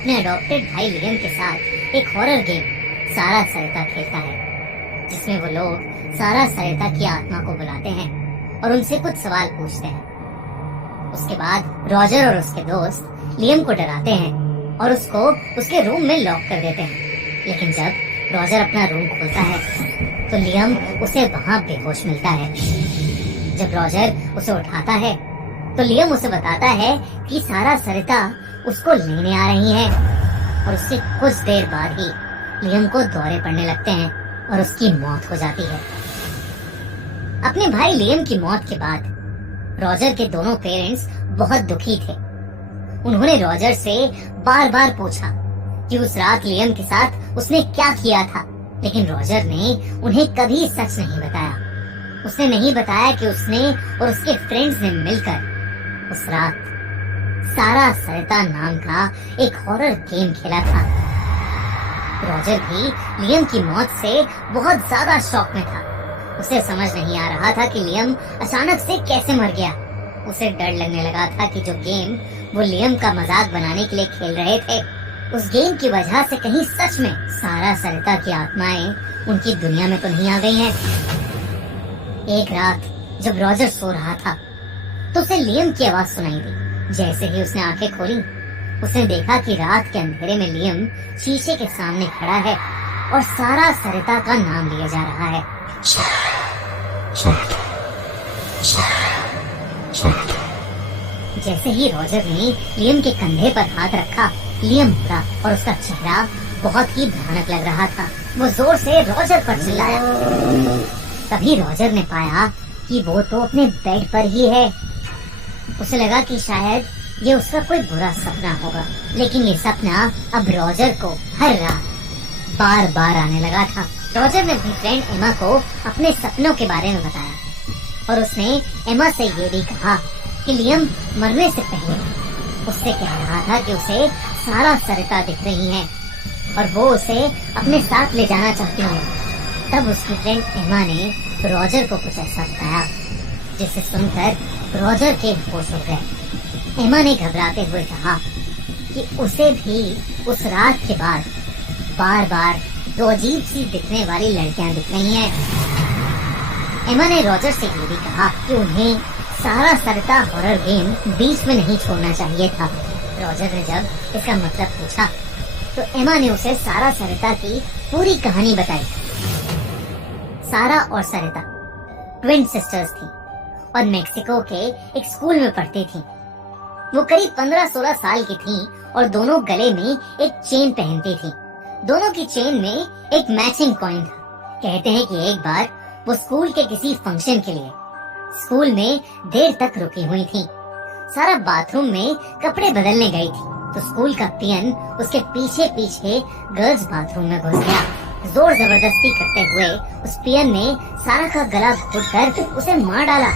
अपने अडॉप्टेड भाई लियम के साथ एक हॉरर गेम सारा सरिता खेलता है, जिसमें वो लोग सारा सरिता की आत्मा को बुलाते हैं और उनसे कुछ सवाल पूछते हैं। उसके बाद रॉजर और उसके दोस्त लियम को डराते हैं और उसको उसके रूम में लॉक कर देते हैं। लेकिन जब रॉजर अपना रूम खोलता है तो लियम उसे वहां बेहोश मिलता है। जब रॉजर उसे उठाता है तो लियम उसे बताता है कि सारा सरिता उसको लेने आ रही है और उससे कुछ देर बाद ही लियम को दौरे पड़ने लगते हैं और उसकी मौत हो जाती है। अपने भाई लियम की मौत के बाद रॉजर के दोनों पेरेंट्स बहुत दुखी थे। उन्होंने रॉजर से बार बार पूछा कि उस रात लियम के साथ उसने क्या किया था, लेकिन रॉजर ने उन्हें कभी सच नहीं बताया। उसने नहीं बताया कि उसने और उसके फ्रेंड्स ने मिलकर उस रात सारा सरिता नाम का एक हॉरर गेम खेला था। रॉजर भी लियम की मौत से बहुत ज्यादा शॉक में था। उसे समझ नहीं आ रहा था कि लियम अचानक से कैसे मर गया। उसे डर लगने लगा था कि जो गेम वो लियम का मजाक बनाने के लिए खेल रहे थे, उस गेम की वजह से कहीं सच में सारा सरिता की आत्माएं उनकी दुनिया में तो नहीं आ गई हैं। एक रात जब रॉजर सो रहा था तो उसे लियम की आवाज सुनाई दी। जैसे ही उसने आंखें खोली, उसने देखा कि रात के अंधेरे में लियम शीशे के सामने खड़ा है और सारा सरिता का नाम लिया जा रहा है। जैसे ही रॉजर ने लियम के कंधे पर हाथ रखा, लियम उठा और उसका चेहरा बहुत ही भयानक लग रहा था। वो जोर से रॉजर पर चिल्लाया। तभी रॉजर ने पाया कि वो तो अपने बेड पर ही है। उसे लगा कि शायद ये उसका कोई बुरा सपना होगा, लेकिन ये सपना अब रॉजर को हर रात बार बार आने लगा था। रॉजर ने अपनी फ्रेंड एमा को अपने सपनों के बारे में बताया और उसने एमा से ये भी कहा कि लियम मरने से पहले उससे कह रहा था कि उसे सारा सरिता दिख रही है और वो उसे अपने साथ ले जाना चाहती है। तब उसकी फ्रेंड एमा ने रॉजर को कुछ ऐसा बताया जिसे सुनकर रॉजर के होश उड़ गए। एमा ने घबराते हुए कहा कि उसे भी उस रात के बाद बार बार दो अजीब सी दिखने वाली लड़कियां दिख रही हैं। एमा ने रॉजर से ये भी कहा कि उन्हें सारा सरिता हॉरर गेम बीच में नहीं छोड़ना चाहिए था। रॉजर ने जब इसका मतलब पूछा तो एमा ने उसे सारा सरिता की पूरी कहानी बताई। सारा और सरिता ट्विन सिस्टर्स थी और मेक्सिको के एक स्कूल में पढ़ती थी। वो करीब 15-16 साल की थी और दोनों गले में एक चेन पहनती थी। दोनों की चेन में एक मैचिंग कॉइन था। कहते हैं कि एक बार वो स्कूल के किसी फंक्शन के लिए स्कूल में देर तक रुकी हुई थी। सारा बाथरूम में कपड़े बदलने गई थी तो स्कूल का पियन उसके पीछे पीछे गर्ल्स बाथरूम में घुस गया। जोर जबरदस्ती करते हुए उस पियन ने सारा का गला घोटकर उसे मार डाला।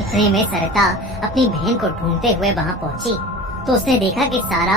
इतने में सरिता अपनी बहन को ढूंढते हुए वहां पहुंची तो उसने देखा कि सारा